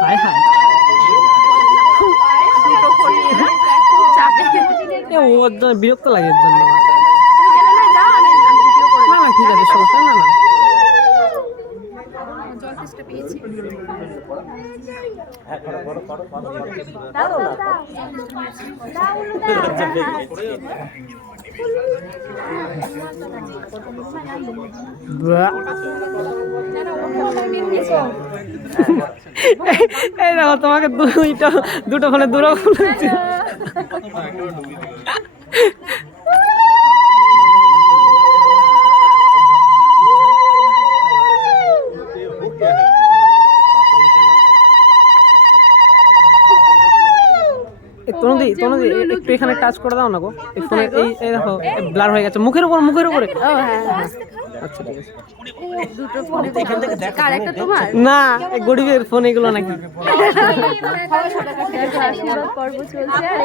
হায় হায় ওর জন্য বিরক্ত লাগে এর জন্য। না না ঠিক আছে সমস্যা না না এই দেখো তোমাকে দুটো ফোনে দূর খুলেছে। তনুদি একটু এখানে টাচ করে দাও না গো ফোনে। এই দেখো ব্লার হয়ে গেছে মুখের উপরে। আচ্ছা ঠিক আছে। দুটো ফোন কার একটা তোমার না এই গরিবের ফোন এগুলো নাকি। পর্ব চলছে আর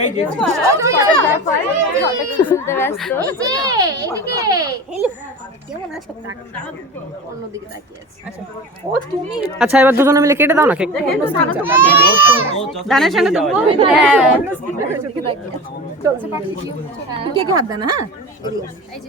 এইদিকে খুলতে ব্যস্ত। অন্যদিকে তাকিয়ে আছে। ও তুমি আচ্ছা এবার দুজনে মিলে কেটে দাও না কেক। দানের সঙ্গে দেবো। হ্যাঁ কে কে হাত দেন। হ্যাঁ এই যে